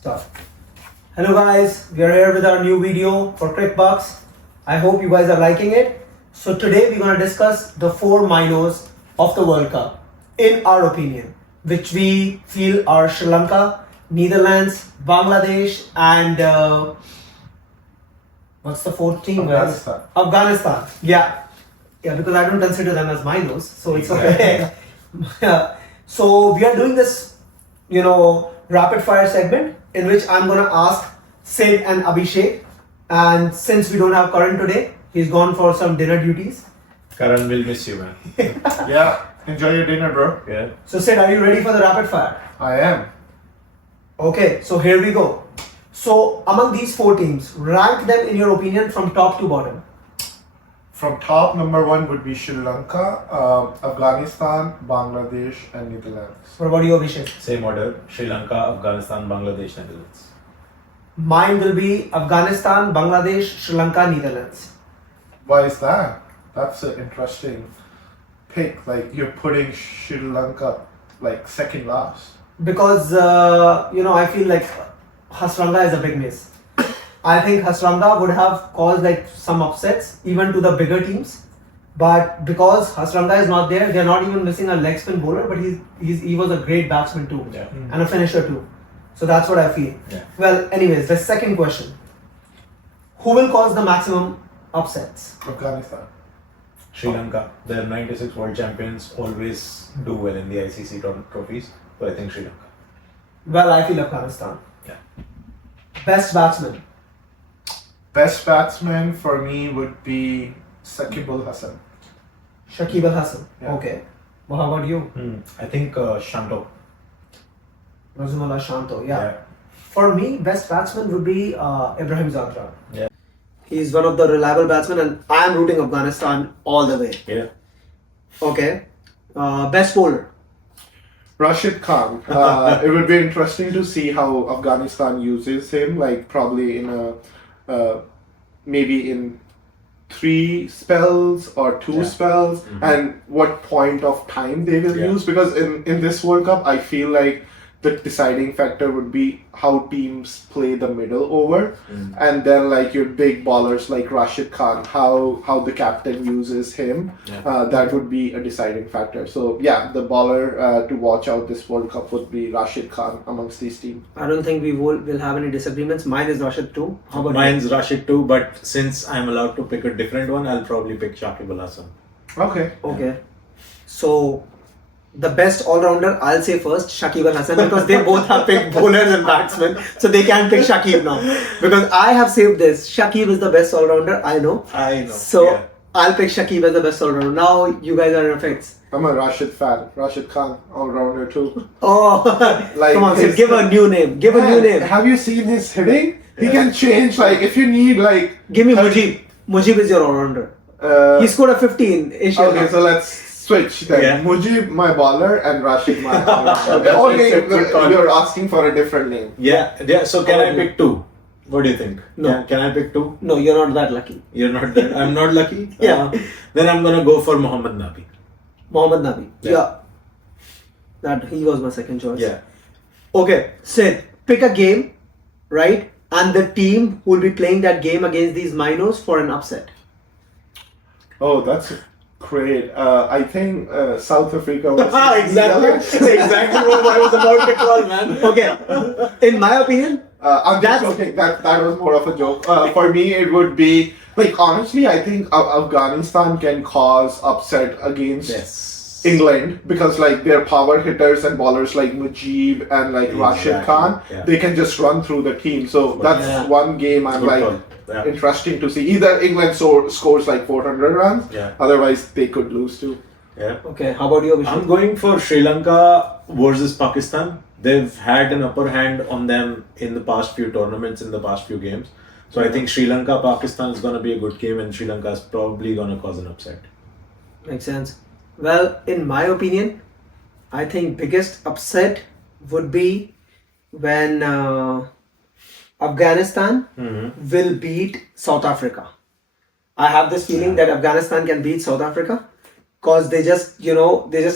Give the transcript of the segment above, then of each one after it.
Start. Hello guys, we are here with our new video for Crickbucks. I hope you guys are liking it. So today we're going to discuss the 4 minors of the World Cup in our opinion, which we feel are Sri Lanka, Netherlands, Bangladesh and what's the fourth team guys? Afghanistan. Yeah, because I don't consider them as minors, so it's okay. So we are doing this, rapid fire segment in which I'm gonna ask Sid and Abhishek. And since we don't have Karan today, he's gone for some dinner duties. Karan will miss you, man. Yeah, enjoy your dinner, bro. Yeah. So Sid, are you ready for the rapid fire? I am. Okay, so here we go. So among these 4 teams, rank them in your opinion from top to bottom. From top, number 1 would be Sri Lanka, Afghanistan, Bangladesh, and Netherlands. What about you, Abhishek? Same order. Sri Lanka, Afghanistan, Bangladesh, Netherlands. Mine will be Afghanistan, Bangladesh, Sri Lanka, Netherlands. Why is that? That's an interesting pick. Like, you're putting Sri Lanka like second last. Because I feel like Hasranga is a big miss. I think Hasranga would have caused like some upsets even to the bigger teams, but because Hasranga is not there, they're not even missing a leg spin bowler, but he was a great batsman too, and a finisher too. So that's what I feel. Yeah. Well, anyways, the second question: who will cause the maximum upsets? Afghanistan. Sri Lanka. They're 96 world champions. Always do well in the ICC trophies. So I think Sri Lanka. Well, I feel Afghanistan. Yeah. Best batsman. Best batsman for me would be Saqib Al Hasan. Shakib Al Hasan. Yeah. Okay. Well, how about you? I think Shanto. Razumullah Shanto. Yeah. For me, best batsman would be Ibrahim Zadran. Yeah. He's one of the reliable batsmen, and I am rooting Afghanistan all the way. Yeah. Okay. Best bowler. Rashid Khan. It would be interesting to see how Afghanistan uses him, like probably in maybe in 3 spells or 2 spells, and what point of time they will use, because in this World Cup I feel like the deciding factor would be how teams play the middle over, and then like your big bowlers like Rashid Khan, how the captain uses him, that would be a deciding factor. So yeah, the bowler to watch out this World Cup would be Rashid Khan amongst these teams. I don't think we will have any disagreements. Mine is Rashid too. How about Mine's Rashid too, but since I'm allowed to pick a different one, I'll probably pick Shakib Al Hasan. Okay. Okay. So the best all-rounder, I'll say first, Shakib Al Hasan, because they both have picked bowlers and batsmen, so they can pick Shakib now. Because I have saved this. Shakib is the best all-rounder, I know. I know. So I'll pick Shakib as the best all-rounder. Now you guys are in effects. I'm a Rashid fan. Rashid Khan, all-rounder too. Oh, Like come on, Sid, his- give a new name. Give a new name. Have you seen his hitting? He can change, like if you need like... Give me Mujib. Mujib is your all-rounder. He scored a 50 in Asia Okay, Cup. so let's switch then. Yeah. Mujib, my bowler, and Rashid, my all-rounder. That's Only a good call. you're asking for a different name. Yeah. So can I pick 2? What do you think? No. Can I pick 2? No, you're not that lucky. You're not that. I'm not lucky. Yeah. Then I'm gonna go for Mohammad Nabi. Mohammad Nabi. Yeah. That he was my second choice. Yeah. Okay, Sid, pick a game, right? And the team who will be playing that game against these minors for an upset. Oh, that's great. I think South Africa was... Exactly what I was about to call, man. Okay, in my opinion, I'm just That's- joking. That was more of a joke. For me, it would be like, honestly, I think Afghanistan can cause upset against England, because like their power hitters and bowlers like Mujib and like Rashid Khan, they can just run through the team. So that's one game I'm Good like call. Yeah. interesting to see. Either England scores like 400 runs, otherwise they could lose too. Yeah. okay, how about you, I'm Abhishek? going for Sri Lanka versus Pakistan. They've had an upper hand on them in the past few tournaments, in the past few games. So I think Sri Lanka Pakistan is going to be a good game, and Sri Lanka is probably going to cause an upset. Makes sense. Well, in my opinion, I think biggest upset would be when Afghanistan will beat South Africa. I have this feeling that Afghanistan can beat South Africa, because they just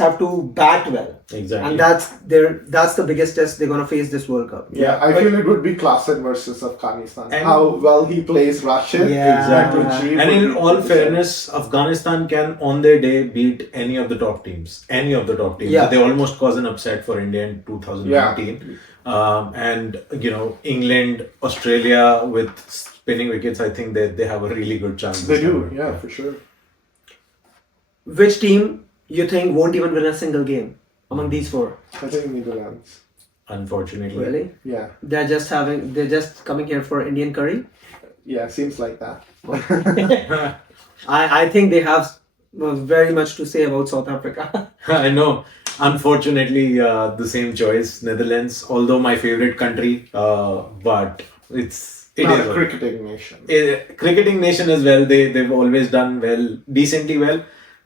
have to bat well. Exactly. And that's the biggest test they're gonna face this World Cup. Yeah, I feel it would be Klassen versus Afghanistan. And- how well he plays Rashid. Yeah. Exactly. And in all fairness, Afghanistan can on their day beat any of the top teams. Yeah. They almost caused an upset for India in 2019. And England, Australia with spinning wickets, I think they have a really good chance. They this do, time. yeah, for sure. Which team you think won't even win a single game among these four? I think Netherlands. Unfortunately. Really? Yeah. They're just coming here for Indian curry? Yeah, seems like that. I think they have very much to say about South Africa. I know. Unfortunately, the same choice, Netherlands. Although my favorite country, but it Not is a cricketing nation. cricketing nation as well. They've always done well, decently well.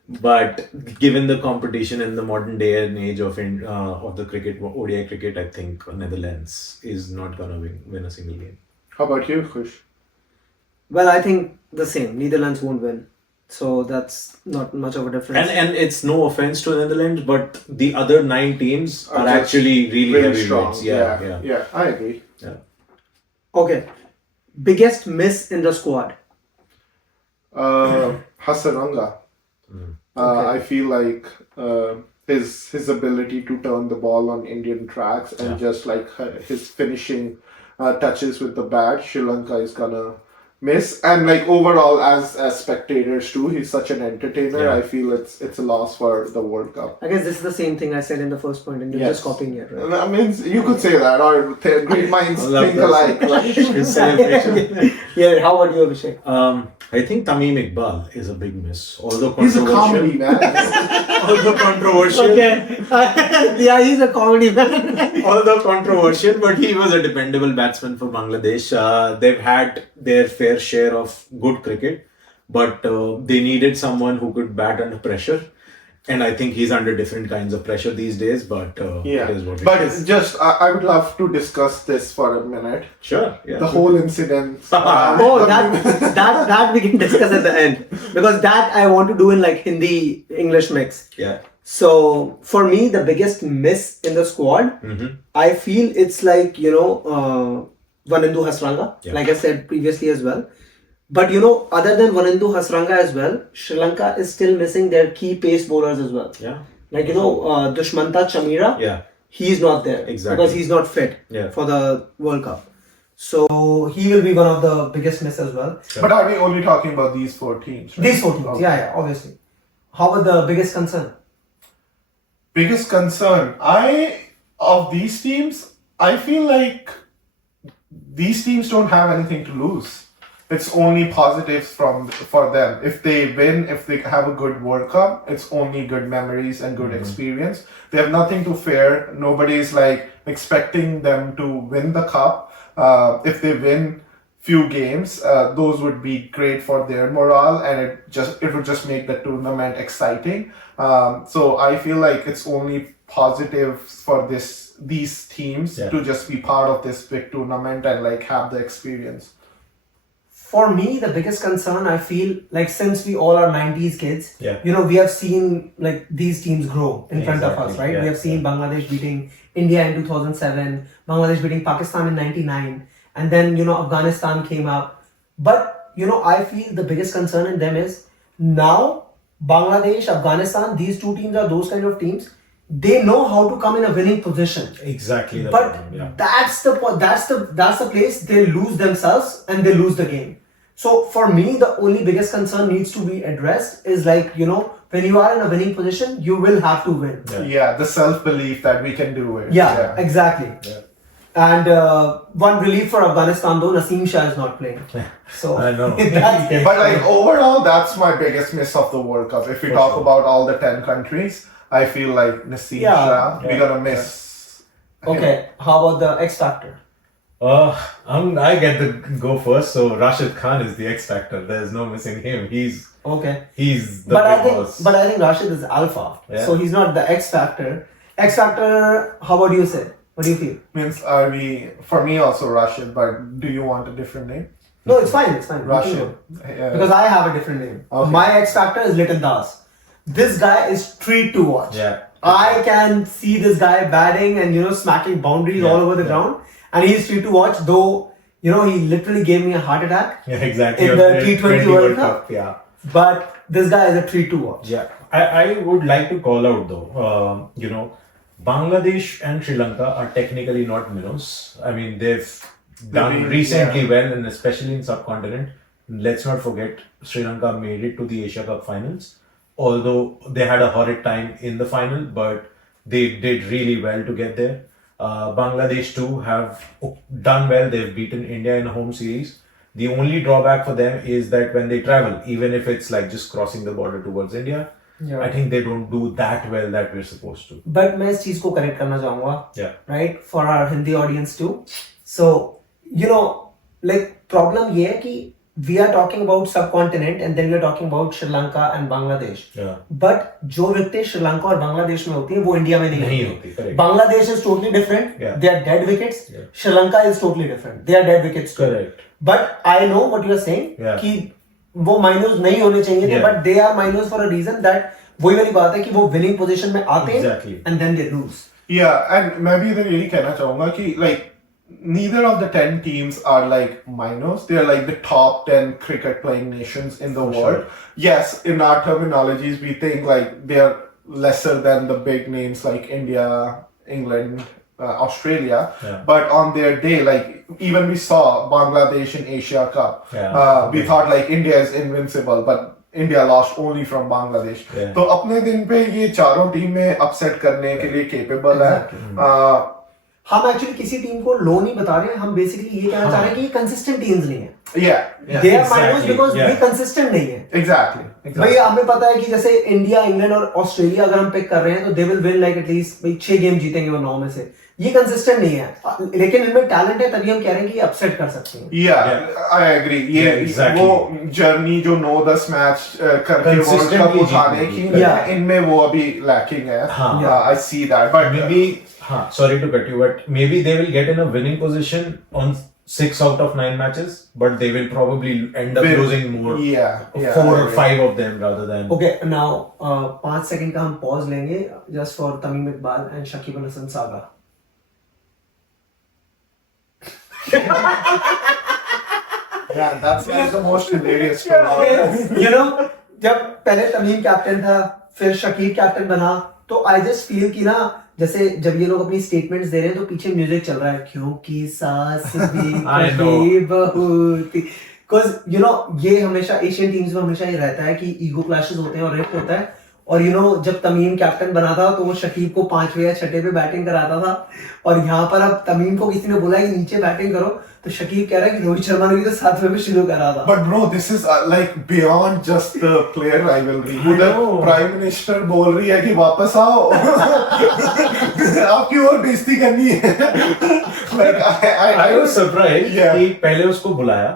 But given the competition in the modern day and age of the cricket, ODI cricket, I think Netherlands is not gonna win a single game. How about you, Khush? Well, I think the same. Netherlands won't win. So that's not much of a difference. And it's no offense to Netherlands, but the other 9 teams are just actually really heavyweights. Yeah, I agree. Yeah. Okay. Biggest miss in the squad? Hasaranga. Okay. I feel like his ability to turn the ball on Indian tracks and just like his finishing touches with the bat, Sri Lanka is gonna miss. And like overall as spectators too, he's such an entertainer. Yeah. I feel it's a loss for the World Cup. I guess this is the same thing I said in the first point and you're Yes. just copying it, right? I mean, you could say that, or great minds I love think that. alike. Right? His celebration. Yeah, how about you, Abhishek? I think Tamim Iqbal is a big miss. Although He's a controversial. comedy man. Although controversial. Okay. Yeah, he's a comedy man. Although controversial, but he was a dependable batsman for Bangladesh. They've had their fair share of good cricket, but they needed someone who could bat under pressure. And I think he's under different kinds of pressure these days, but Yeah, it is what but it is. just I would love to discuss this for a minute. Sure. Yeah. The whole incident. Oh, that we can discuss at the end. Because that I want to do in like Hindi English mix. Yeah. So for me, the biggest miss in the squad, I feel it's like, Vanendu Hasranga, Yeah. like I said previously as well. But other than Vanendu Hasranga as well, Sri Lanka is still missing their key pace bowlers as well. Yeah. Like, Dushmanta Chamira, Yeah. he's not there. Exactly. Because he's not fit Yeah. for the World Cup. So he will be one of the biggest miss as well. But are we only talking about these 4 teams? Right? These 4 teams, Okay. yeah, obviously. How about the biggest concern? Biggest concern. Of these teams, I feel like these teams don't have anything to lose. It's only positives for them. If they win, if they have a good World Cup, it's only good memories and good experience. They have nothing to fear. Nobody's like expecting them to win the cup. If they win few games, those would be great for their morale, and it would just make the tournament exciting. So I feel like it's only positives for these teams to just be part of this big tournament and like have the experience. For me, the biggest concern, I feel like since we all are 90s kids, Yeah. we have seen like these teams grow in front of us, Exactly, right? yeah, We have seen Bangladesh beating India in 2007, Bangladesh beating Pakistan in 99, and then, Afghanistan came up. But, I feel the biggest concern in them is now Bangladesh, Afghanistan, these 2 teams are those kind of teams. They know how to come in a winning position. Exactly. But that's the place they lose themselves and they lose the game. So for me, the only biggest concern needs to be addressed is like, when you are in a winning position, you will have to win. Yeah, the self-belief that we can do it. Yeah. Exactly. Yeah. And one relief for Afghanistan though, Naseem Shah is not playing. So I know. that's- But like overall, that's my biggest miss of the World Cup. If we talk about all the 10 countries, I feel like Naseem Shah, we're gonna miss. Okay, how about the X Factor? I get to go first. So Rashid Khan is the X Factor. There's no missing him. He's Okay. the But I big think boss. Rashid is alpha. Yeah. So he's not the X Factor. X Factor, how about you, Sid? What do you feel? Means for me also Rashid, but do you want a different name? No, it's fine. We can Rashid. go. Because I have a different name. Okay. My X Factor is Little Das. this guy is treat to watch. Yeah. I can see this guy batting and smacking boundaries all over the ground, and he's treat to watch. Though he literally gave me a heart attack. Yeah, exactly. In the T20 World Cup. Yeah. But this guy is a treat to watch. Yeah. I would like to call out though, Bangladesh and Sri Lanka are technically not minnows. I mean, they've done recently well, and especially in subcontinent. Let's not forget, Sri Lanka made it to the Asia Cup finals. Although they had a horrid time in the final, but they did really well to get there. Bangladesh too have done well. They've beaten India in a home series. The only drawback for them is that when they travel, even if it's like just crossing the border towards India, I think they don't do that well that we're supposed to. But मैं इस चीज को correct करना चाहूँगा. Yeah. Right, for our Hindi audience too. So problem ये है कि we are talking about subcontinent and then we are talking about Sri Lanka and Bangladesh. Yeah. But जो विकेटें श्रीलंका और बांग्लादेश में होती हैं वो इंडिया में नहीं होती. Correct. Bangladesh is totally different. Yeah. They are dead wickets. Yeah. Sri Lanka is totally different. They are dead wickets too. Correct. But I know what you are saying. Yeah. कि वो minus नहीं होने चाहिए थे, Yeah. but they are minus for a reason that वही वाली बात है कि वो winning position में आते हैं Exactly. and then they lose. Yeah, and मैं भी इधर यही कहना चाहूँगा कि neither of the 10 teams are like minors. They are like the top 10 cricket playing nations in the world. Sure. Yes, in our terminologies, we think like they are lesser than the big names like India, England, Australia. Yeah. But on their day, even we saw Bangladesh in Asia Cup. Yeah. We thought like India is invincible, but India lost only from Bangladesh. Yeah. तो अपने दिन पे ये चारों टीमें upset करने के लिए केपेबल है. हम एक्चुअली किसी टीम को लो नहीं बता रहे हैं, हम बेसिकली ये कहना चाह रहे हैं कि ये कंसिस्टेंट टीम्स नहीं है. They are minus because ये कंसिस्टेंट नहीं है. Exactly. भाई हमें पता है कि जैसे इंडिया, इंग्लैंड और ऑस्ट्रेलिया अगर हम पिक कर रहे हैं तो they will win like at least भाई 6 गेम जीतेंगे वो 9 में से. ये कंसिस्टेंट नहीं है, लेकिन इनमें टैलेंट है, तभी हम कह रहे हैं कि ये अपसेट कर सकते हैं. Yeah, I agree. ये exactly. वो जर्नी जो 9-10 मैच करके वर्ल्ड कप उठाने की इनमें वो अभी लैकिंग है. I see that, but maybe sorry to cut you, but maybe they will get in a winning position on 6 out of 9 matches, but they will probably end up losing more. 4 or 5 of them rather than. Okay, now 5 second का हम pause लेंगे just for Tamim Iqbal and Shakib Al Hasan saga. yeah, that's like the most hilarious story. जब पहले Tamim captain था, फिर Shakib captain बना, तो I just feel कि ना जैसे जब ये लोग अपनी स्टेटमेंट्स दे रहे हैं तो पीछे म्यूजिक चल रहा है, क्योंकि सास भी कभी बहुत, बिकॉज ये हमेशा एशियन टीम्स में हमेशा ये रहता है कि ईगो क्लैशेस होते हैं और रिफ्ट होता है. और जब तमीम कैप्टन बना था तो वो शकीब को 5वें या 6ठे पे बैटिंग कराता था, और यहाँ पर अब तमीम को किसी ने बोला कि नीचे बैटिंग करो, तो शकीब कह रहा है कि रोहित शर्मा ने भी तो 7वें पे शुरू करा था. But bro, this is like beyond just the player rivalry. उधर प्राइम मिनिस्टर बोल रही है कि वापस आओ. आपकी और बेइज्जती करनी है. Like I was surprised कि पहले उसको बुलाया,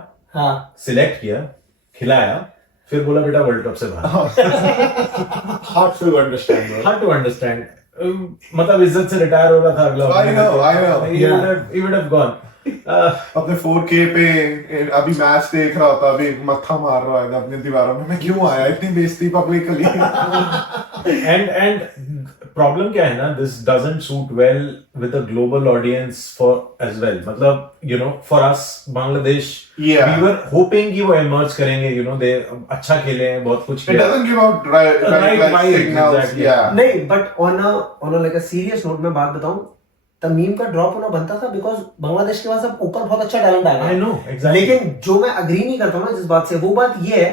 सिलेक्ट किया, खिलाया, फिर बोला बेटा वर्ल्ड कप से बाहर. Hard to understand, bro. Hard to understand. मतलब इज्जत से रिटायर हो रहा था अगला. I know. He would have gone. अपने 4K पे अभी मैच देख रहा होता, अभी मत्था मार रहा है अपने दीवारों में, मैं क्यों आया, इतनी बेइज्जती पब्लिकली. And problem क्या है ना, this doesn't suit well with a global audience for as well. मतलब for us Bangladesh, we were hoping कि वो emerge करेंगे, they अच्छा खेले हैं, बहुत कुछ किया. It doesn't give out right signals. Exactly. Yeah. नहीं, but on a like a serious note मैं बात बताऊं, तमीम का ड्रॉप होना बनता था बिकॉज बांग्लादेश के पास अब ऊपर बहुत अच्छा टैलेंट आ गया. I know, exactly. लेकिन जो मैं अग्री नहीं करता हूँ ना जिस बात से, वो बात ये है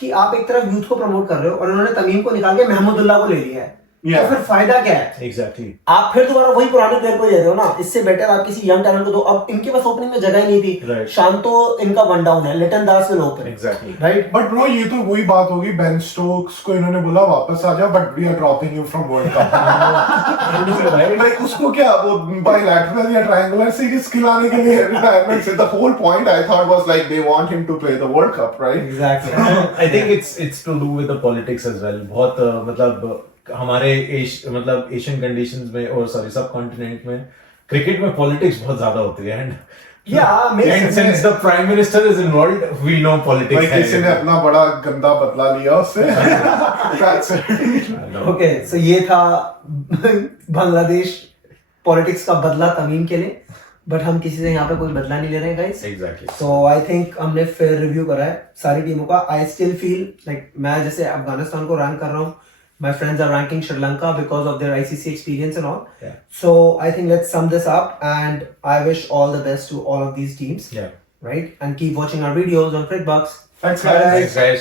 कि आप एक तरफ यूथ को प्रमोट कर रहे हो और उन्होंने तमीम को निकाल के महमूदुल्लाह को ले लिया है. तो फिर फायदा क्या है? Exactly. आप फिर दोबारा वही पुराने प्लेयर को दे रहे हो ना. इससे बेटर आप किसी यंग टैलेंट को दो. अब इनके पास ओपनिंग में जगह ही नहीं थी. Right. शांतो इनका वन डाउन है, Litton Das will open. Exactly. Right. But bro ये तो वही बात होगी, बेन स्टोक्स को इन्होंने बोला वापस आ जाओ, but we are dropping you from world cup. Like उसको क्या वो बायलैटरल या ट्रायंगुलर सीरीज खिलाने के लिए रिटायरमेंट से. The whole point I thought was like they want him to play the world cup, right? Exactly. I think it's to do with the politics as well. बहुत मतलब हमारे Asian conditions में और सब कॉन्टिनेंट में cricket में politics बहुत ज्यादा होती है. And Yeah, makes And sense. since the Prime Minister is involved, we know politics. भाई किसी ने अपना बड़ा गंदा बदला लिया उससे. That's it. Okay, so ये था बांग्लादेश पॉलिटिक्स का बदला तमीम के लिए, बट हम किसी से यहाँ पे कोई बदला नहीं ले रहे हैं guys. Exactly. So I think हमने फेयर रिव्यू करा है सारी टीमों का. I still feel like मैं जैसे अफगानिस्तान को रैंक कर रहा हूँ. My friends are ranking Sri Lanka because of their ICC experience and all. Yeah. So I think let's sum this up, and I wish all the best to all of these teams. Yeah. Right? And keep watching our videos on Crickbucks. Thanks Bye, guys. guys. Thanks, guys.